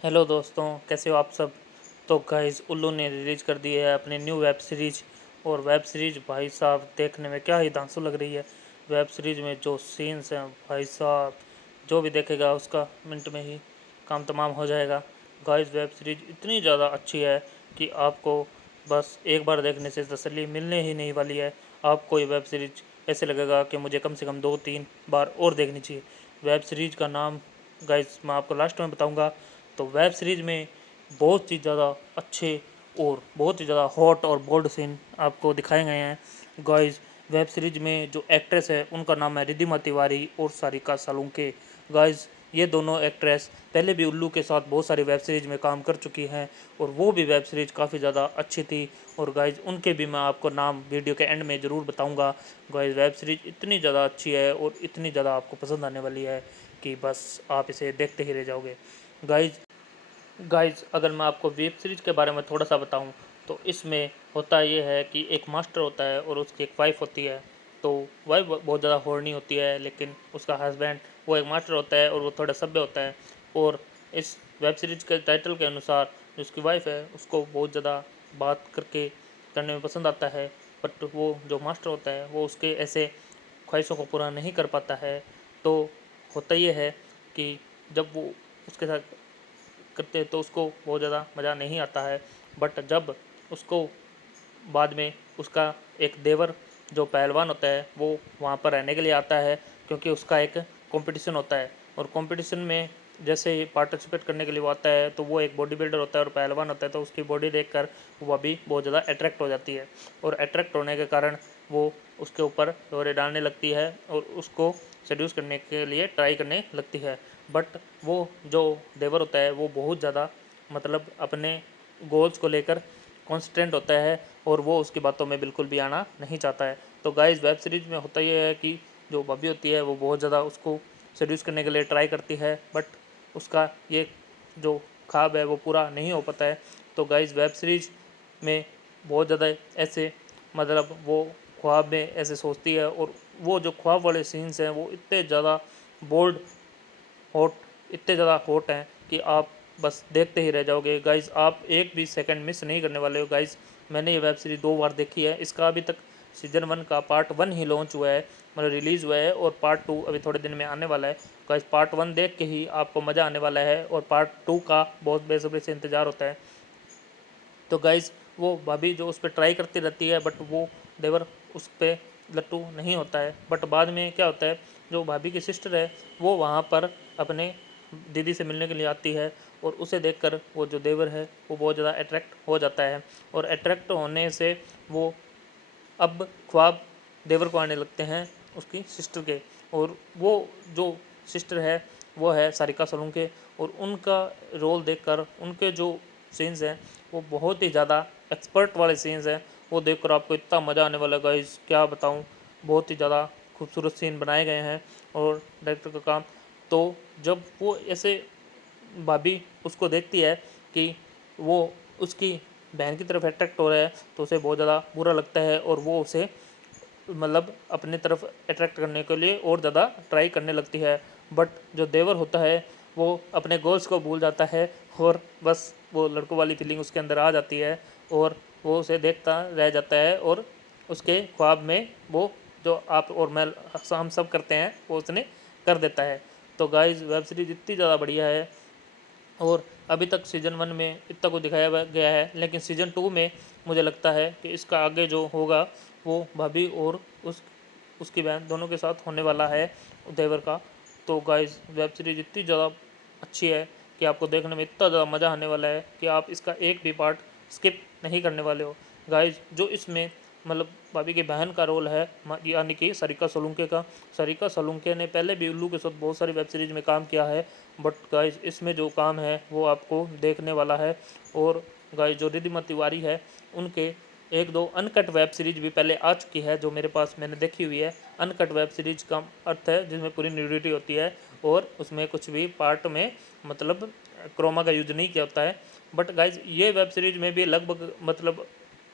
Hello दोस्तों, कैसे हो आप सब। तो गाइस उल्लू ने रिलीज़ कर दी है अपनी न्यू वेब सीरीज। और वेब सीरीज भाई साहब देखने में क्या ही धांसू लग रही है। वेब सीरीज में जो सीन्स हैं भाई साहब, जो भी देखेगा उसका मिनट में ही काम तमाम हो जाएगा। गाइस वेब सीरीज इतनी ज़्यादा अच्छी है कि आपको बस एक बार देखने से तसल्ली मिलने ही नहीं वाली है। आपको ये वेब सीरीज ऐसे लगेगा कि मुझे कम से कम 2-3 बार और देखनी चाहिए। वेब सीरीज का नाम गाइस मैं आपको लास्ट में बताऊंगा। तो वेब सीरीज़ में बहुत ही ज़्यादा अच्छे और बहुत ही ज़्यादा हॉट और बोल्ड सीन आपको दिखाए गए हैं। गाइस वेब सीरीज में जो एक्ट्रेस है उनका नाम है रिद्धिमा तिवारी और सारिका सालुंके। गाइस ये दोनों एक्ट्रेस पहले भी उल्लू के साथ बहुत सारी वेब सीरीज में काम कर चुकी हैं और वो भी वेब सीरीज काफ़ी ज़्यादा अच्छी थी। और गाइस उनके भी मैं आपको नाम वीडियो के एंड में ज़रूर बताऊंगा। गाइस वेब सीरीज इतनी ज़्यादा अच्छी है और इतनी ज़्यादा आपको पसंद आने वाली है कि बस आप इसे देखते ही रह जाओगे। गाइस अगर मैं आपको वेब सीरीज़ के बारे में थोड़ा सा बताऊं तो इसमें होता ये है कि एक मास्टर होता है और उसकी एक वाइफ होती है। तो वाइफ बहुत ज़्यादा होरनी होती है, लेकिन उसका हस्बैंड वो एक मास्टर होता है और वो थोड़ा सभ्य होता है। और इस वेब सीरीज़ के टाइटल के अनुसार जो उसकी वाइफ है उसको बहुत ज़्यादा बात करने में पसंद आता है। बट वो जो मास्टर होता है वो उसके ऐसे ख्वाहिशों को पूरा नहीं कर पाता है। तो होता ये है कि जब वो उसके साथ करते हैं तो उसको बहुत ज़्यादा मज़ा नहीं आता है। बट जब उसको बाद में उसका एक देवर जो पहलवान होता है वो वहाँ पर रहने के लिए आता है, क्योंकि उसका एक कंपटीशन होता है। और कंपटीशन में जैसे ही पार्टिसिपेट करने के लिए वो आता है तो वो एक बॉडी बिल्डर होता है और पहलवान होता है, तो उसकी बॉडी देखकर वो भी बहुत ज़्यादा अट्रैक्ट हो जाती है। और अट्रैक्ट होने के कारण वो उसके ऊपर दौरे डालने लगती है और उसको सेड्यूस करने के लिए ट्राई करने लगती है। बट वो जो देवर होता है वो बहुत ज़्यादा अपने गोल्स को लेकर कॉन्स्टेंट होता है और वो उसकी बातों में बिल्कुल भी आना नहीं चाहता है। तो गाइस वेब सीरीज में होता ये है कि जो बॉबी होती है वो बहुत ज़्यादा उसको सेड्यूस करने के लिए ट्राई करती है, बट उसका ये जो ख्वाब है वो पूरा नहीं हो पाता है। तो गाइस वेब सीरीज में बहुत ज़्यादा ऐसे वो ख्वाब में ऐसे सोचती है, और वो जो ख्वाब वाले सीन्स हैं वो इतने ज़्यादा बोल्ड हॉट इतने ज़्यादा हॉट हैं कि आप बस देखते ही रह जाओगे। गाइस आप एक भी सेकंड मिस नहीं करने वाले हो। गाइस मैंने ये वेब सीरीज़ 2 बार देखी है। इसका अभी तक सीज़न 1 का पार्ट 1 ही लॉन्च हुआ है, रिलीज़ हुआ है, और पार्ट 2 अभी थोड़े दिन में आने वाला है। गाइस पार्ट 1 देख के ही आपको मज़ा आने वाला है और पार्ट 2 का बहुत बेसब्री से इंतज़ार होता है। तो गाइस वो भाभी जो उस पर ट्राई करती रहती है, बट वो देवर उस पर लट्टू नहीं होता है। बट बाद में क्या होता है, जो भाभी की सिस्टर है वो वहाँ पर अपने दीदी से मिलने के लिए आती है, और उसे देखकर वो जो देवर है वो बहुत ज़्यादा अट्रैक्ट हो जाता है। और अट्रैक्ट होने से वो अब ख्वाब देवर को आने लगते हैं उसकी सिस्टर के। और वो जो सिस्टर है वो है सारिका सालुंके। और उनका रोल देखकर उनके जो सीन्स हैं वो बहुत ही ज़्यादा एक्सपर्ट वाले सीन्स हैं। वो देखकर आपको इतना मज़ा आने वाला है गाइस, क्या बताऊँ। बहुत ही ज़्यादा खूबसूरत सीन बनाए गए हैं और डायरेक्टर का काम। तो जब वो ऐसे भाभी उसको देखती है कि वो उसकी बहन की तरफ अट्रैक्ट हो रहा है, तो उसे बहुत ज़्यादा बुरा लगता है और वो उसे अपनी तरफ अट्रैक्ट करने के लिए और ज़्यादा ट्राई करने लगती है। बट जो देवर होता है वो अपने गोल्स को भूल जाता है और बस वो लड़कों वाली फीलिंग उसके अंदर आ जाती है, और वो उसे देखता रह जाता है, और उसके ख्वाब में वो जो आप और मैं हम सब करते हैं वो उसने कर देता है। तो गाइस वेब सीरीज़ इतनी ज़्यादा बढ़िया है। और अभी तक सीज़न 1 में इतना कुछ दिखाया गया है, लेकिन सीज़न 2 में मुझे लगता है कि इसका आगे जो होगा वो भाभी और उसकी बहन दोनों के साथ होने वाला है देवर का। तो गाइस वेब सीरीज़ इतनी ज़्यादा अच्छी है कि आपको देखने में इतना ज़्यादा मज़ा आने वाला है कि आप इसका एक भी पार्ट स्किप नहीं करने वाले हो। गाइस जो इसमें भाभी की बहन का रोल है यानी कि सरिका सोलुंके का। सरिका सोलुंके ने पहले भी उल्लू के साथ बहुत सारी वेब सीरीज़ में काम किया है, बट गाइस इसमें जो काम है वो आपको देखने वाला है। और गाइस जो रिद्धिमा तिवारी है उनके एक दो अनकट वेब सीरीज भी पहले आ चुकी है जो मेरे पास मैंने देखी हुई है। अनकट वेब सीरीज का अर्थ है जिसमें पूरी न्यूडिटी होती है और उसमें कुछ भी पार्ट में क्रोमा का यूज नहीं किया होता है। बट गाइज ये वेब सीरीज में भी लगभग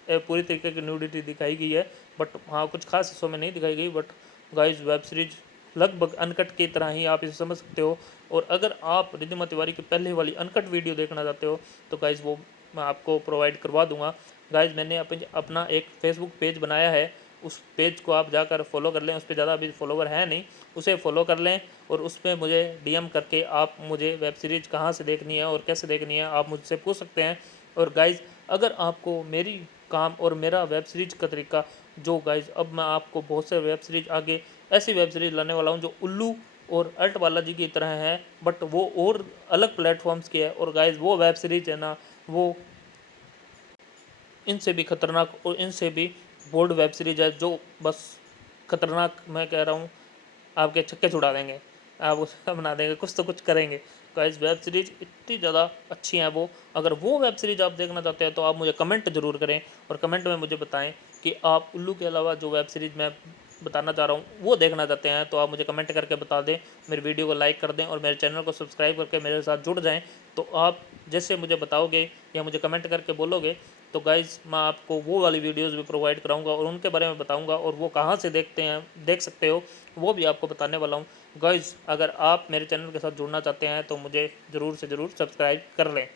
पूरी तरीके की न्यूडिटी दिखाई गई है, बट हाँ कुछ खास हिस्सों में नहीं दिखाई गई। बट गाइज वेब सीरीज लगभग अनकट की तरह ही आप इसे समझ सकते हो। और अगर आप रिद्धिमा तिवारी की पहले वाली अनकट वीडियो देखना चाहते हो तो गाइज़ वो मैं आपको प्रोवाइड करवा दूंगा। गाइज़ मैंने अपना एक फेसबुक पेज बनाया है, उस पेज को आप जाकर फॉलो कर लें। उस पर ज़्यादा अभी फॉलोवर है नहीं, उसे फॉलो कर लें और उस पर मुझे डीएम करके आप मुझे वेब सीरीज़ कहाँ से देखनी है और कैसे देखनी है आप मुझसे पूछ सकते हैं। और गाइज़ अगर आपको मेरी काम और मेरा वेब सीरीज़ का तरीका जो गाइज़ अब मैं आपको बहुत से वेब सीरीज़ आगे ऐसी वेब सीरीज़ लाने वाला हूँ जो उल्लू और अल्ट बालाजी की तरह है, बट वो और अलग प्लेटफॉर्म्स की है। और गाइज़ वो वेब सीरीज़ है ना, वो इनसे भी खतरनाक और इनसे भी बोल्ड वेब सीरीज़ है जो बस खतरनाक मैं कह रहा हूँ, आपके छक्के छुड़ा देंगे, आप उसका बना देंगे, कुछ तो कुछ करेंगे। गाइस वेब सीरीज़ इतनी ज़्यादा अच्छी हैं वो। अगर वो वेब सीरीज़ आप देखना चाहते हैं तो आप मुझे कमेंट ज़रूर करें और कमेंट में मुझे बताएं कि आप उल्लू के अलावा जो वेब सीरीज़ मैं बताना चाह रहा हूँ वो देखना चाहते हैं, तो आप मुझे कमेंट करके बता दें। मेरी वीडियो को लाइक कर दें और मेरे चैनल को सब्सक्राइब करके मेरे साथ जुड़ जाएँ। तो आप जैसे मुझे बताओगे या मुझे कमेंट करके बोलोगे तो गाइज़ मैं आपको वो वाली वीडियोस भी प्रोवाइड कराऊंगा और उनके बारे में बताऊंगा और वो कहाँ से देखते हैं देख सकते हो वो भी आपको बताने वाला हूँ। गाइज़ अगर आप मेरे चैनल के साथ जुड़ना चाहते हैं तो मुझे ज़रूर से ज़रूर सब्सक्राइब कर लें।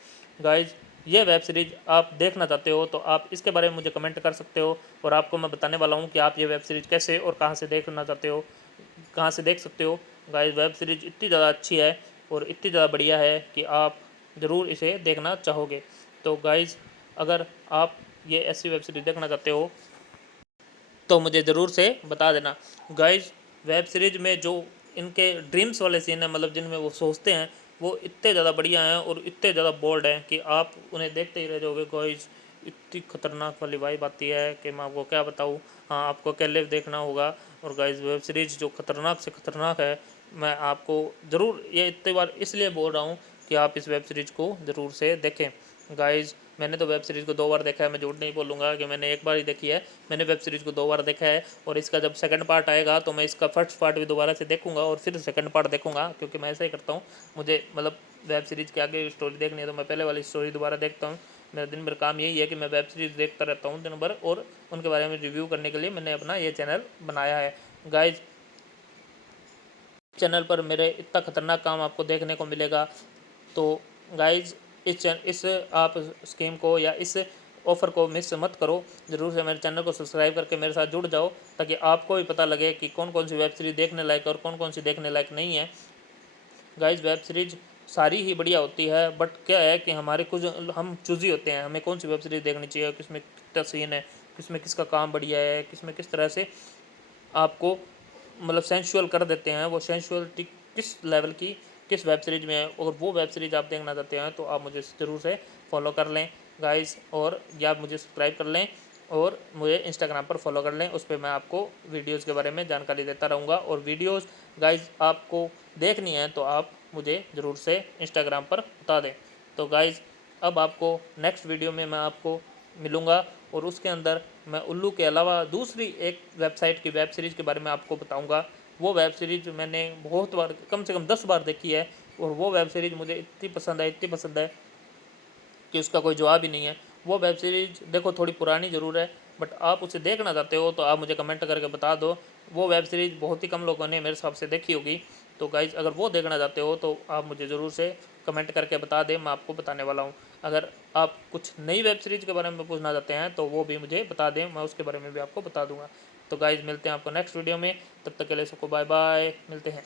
गाइज़ ये वेब सीरीज़ आप देखना चाहते हो तो आप इसके बारे में मुझे कमेंट कर सकते हो और आपको मैं बताने वाला हूँ कि आप ये वेब सीरीज़ कैसे और कहाँ से देखना चाहते हो, कहाँ से देख सकते हो। गाइज़ वेब सीरीज़ इतनी ज़्यादा अच्छी है और इतनी ज़्यादा बढ़िया है कि आप ज़रूर इसे देखना चाहोगे। तो गाइज़ अगर आप ये ऐसी वेब सीरीज़ देखना चाहते हो तो मुझे ज़रूर से बता देना। गाइज़ वेब सीरीज़ में जो इनके ड्रीम्स वाले सीन हैं, मतलब जिनमें वो सोचते हैं, वो इतने ज़्यादा बढ़िया हैं और इतने ज़्यादा बोल्ड हैं कि आप उन्हें देखते ही रह जाओगे। गाइज़ इतनी खतरनाक वाली वाइब आती है कि मैं आपको क्या बताऊँ। हाँ, आपको अकेले देखना होगा। और गाइज़ वेब सीरीज़ जो खतरनाक से खतरनाक है, मैं आपको ज़रूर ये इतनी बार इसलिए बोल रहा हूँ कि आप इस वेब सीरीज़ को ज़रूर से देखें। गाइज़ मैंने तो वेब सीरीज़ को 2 बार देखा है, मैं झूठ नहीं बोलूँगा कि मैंने एक बार ही देखी है। मैंने वेब सीरीज़ को 2 बार देखा है और इसका जब सेकंड पार्ट आएगा तो मैं इसका फर्स्ट पार्ट भी दोबारा से देखूंगा और फिर सेकंड पार्ट देखूंगा, क्योंकि मैं ऐसा ही करता हूँ। मुझे मतलब वेब सीरीज़ के आगे स्टोरी देखनी है तो मैं पहले वाली स्टोरी दोबारा देखता हूँ। मेरा दिन भर काम यही है कि मैं वेब सीरीज़ देखता रहता हूँ दिन भर, और उनके बारे में रिव्यू करने के लिए मैंने अपना ये चैनल बनाया है। गाइज़ चैनल पर मेरे इतना ख़तरनाक काम आपको देखने को मिलेगा। तो गाइज़ इस आप स्कीम को या इस ऑफ़र को मिस मत करो। ज़रूर से मेरे चैनल को सब्सक्राइब करके मेरे साथ जुड़ जाओ ताकि आपको भी पता लगे कि कौन कौन सी वेब सीरीज़ देखने लायक और कौन कौन सी देखने लायक नहीं है। गाइज़ वेब सीरीज़ सारी ही बढ़िया होती है, बट क्या है कि हमारे कुछ हम चूज़ी होते हैं, हमें कौन सी वेब सीरीज़ देखनी चाहिए, किसमें कितना सीन है, किसमें किसका काम बढ़िया है, किसमें किस तरह से आपको मतलब सेंसुअल कर देते हैं। वो सेंसुअलिटी किस लेवल की किस वेब सीरीज़ में है और वो वेब सीरीज़ आप देखना चाहते हैं तो आप मुझे ज़रूर से फॉलो कर लें गाइस, और या आप मुझे सब्सक्राइब कर लें और मुझे इंस्टाग्राम पर फॉलो कर लें। उस पर मैं आपको वीडियोज़ के बारे में जानकारी देता रहूँगा और वीडियोज़ गाइस आपको देखनी है तो आप मुझे ज़रूर से इंस्टाग्राम पर बता दें। तो गाइस अब आपको नेक्स्ट वीडियो में मैं आपको मिलूँगा और उसके अंदर मैं उल्लू के अलावा दूसरी एक वेबसाइट की वेब सीरीज़ के बारे में आपको बताऊंगा। वो वेब सीरीज़ मैंने बहुत बार, कम से कम 10 बार देखी है और वो वेब सीरीज़ मुझे इतनी पसंद है कि उसका कोई जवाब ही नहीं है। वो वेब सीरीज़ देखो थोड़ी पुरानी ज़रूर है, बट आप उसे देखना चाहते हो तो आप मुझे कमेंट करके बता दो। वो वेब सीरीज़ बहुत ही कम लोगों ने मेरे हिसाब से देखी होगी। तो गाइज़ अगर वो देखना चाहते हो तो आप मुझे ज़रूर से कमेंट करके बता दें, मैं आपको बताने वाला हूँ। अगर आप कुछ नई वेब सीरीज़ के बारे में पूछना चाहते हैं तो वो भी मुझे बता दें, मैं उसके बारे में भी आपको बता दूँगा। तो गाइज़ मिलते हैं आपको नेक्स्ट वीडियो में, तब तक के लिए सबको बाय बाय, मिलते हैं।